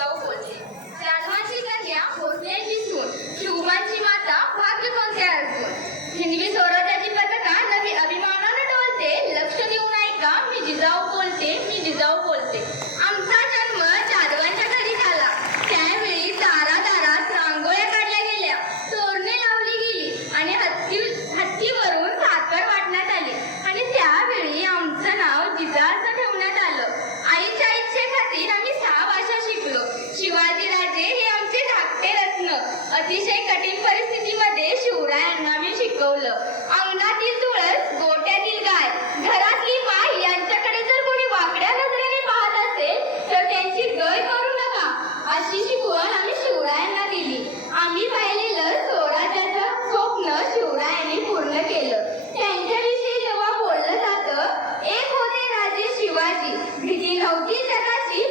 yourself अतिशय कठीण परिस्थितीमध्ये शिवरायांना मी शिकवलं. अंगणातील तुळस गोट्यातील गाय घरातली माय यांच्याकडे जर कोणी वाकड्या नजरेने पाहत असेल तर त्यांची गय करू नका अशी शिकवण आम्ही शिवरायांना दिली. आम्ही पाहिलेलं स्वराज्याचं स्वप्न शिवरायांनी पूर्ण केलं. त्यांच्याविषयी जेव्हा बोललं जातं एक होते राजे शिवाजी भीती नव्हती जगाची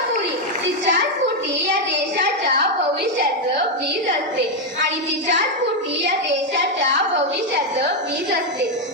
पुरी. तिच्याच पोटी या देशाच्या भविष्याचं बीज असते. आणि तिच्याच पोटी या देशाच्या भविष्याचं बीज असते.